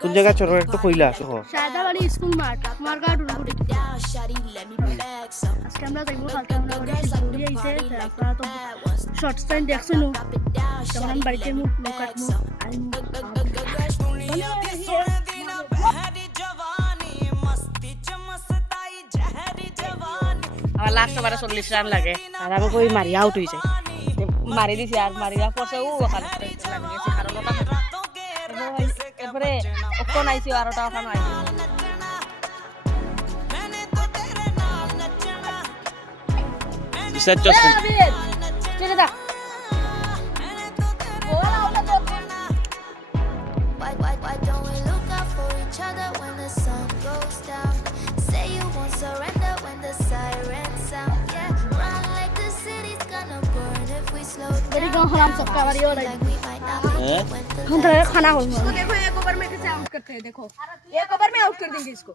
কোন জায়গা ছোট একটু কইলা আসো সাদাবাড়ি স্কুল মাঠ মার্গাট উড়গুড়ি আজকে আমরা যাইবো কালকে আমরা বাড়ি আইছে আপনারা তো শর্ট টাইম দেখছেন যেমন আমি বাড়িতে মুখ লোকাট মুখ আমার লাস্ট ওভারে 40 রান লাগে আর আমি কই মারি আউট হয়ে যায় মারি দিছি আর মারিয়া পড়ছে ও ওখানে লাগিয়েছি কারণ ওটা এরপরে ওখান আইছি আর ওটা ওখানে আইছি সেট চস চলে যা Why don't we look out for each other when the sun goes down? Say you won't surrender when the sirens sound. Yeah, run like the city's gonna burn if we slow बड़ी down. गांव हराम सबका बारी हो Like we might not make it when the हम तो खाना हो देखो एक ओवर में कैसे आउट करते हैं देखो एक ओवर में आउट कर देंगे इसको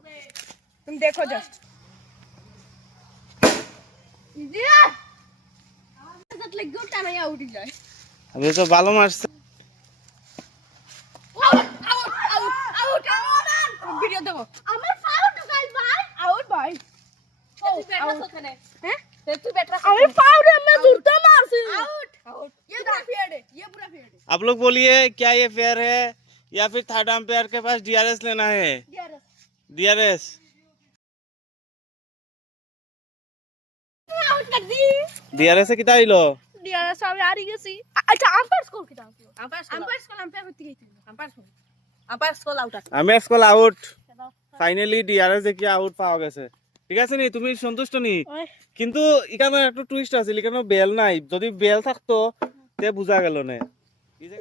तुम देखो जस्ट लाइक गुड टाइम है आउट ही जाए আমি তো ভালো মারছে वीडियो देखो আমার ফাউল ঢুকাই ভাই आउट भाई তুই ব্যাটরা ওখানে हैं তুই ব্যাটরা আমি ফাউল मैं জুতা मारছি आउट आउट ये पूरा फेयर है ये पूरा फेयर है आप लोग बोलिए क्या ये फेयर है या फिर थर्ड अंपायर के पास डीआरएस लेना है डीआरएस आउट कर दी डीआरएस से कितना लो डियर साहब आ रही गई अच्छा अंपायर स्कोर कितना আম্পায়ার अंपायर होती गई थी আম্পায়ার স্কোর আউট আমি স্কল আউট ফাইনালি ডিআরএস দেখি আউট পাওয়া গেছে ঠিক আছে নি তুমি সন্তুষ্ট নি কিন্তু এখানে একটা টুইস্ট আছে এখানে বেল নাই যদি বেল থাকতো তে বুঝা গেল না এই যে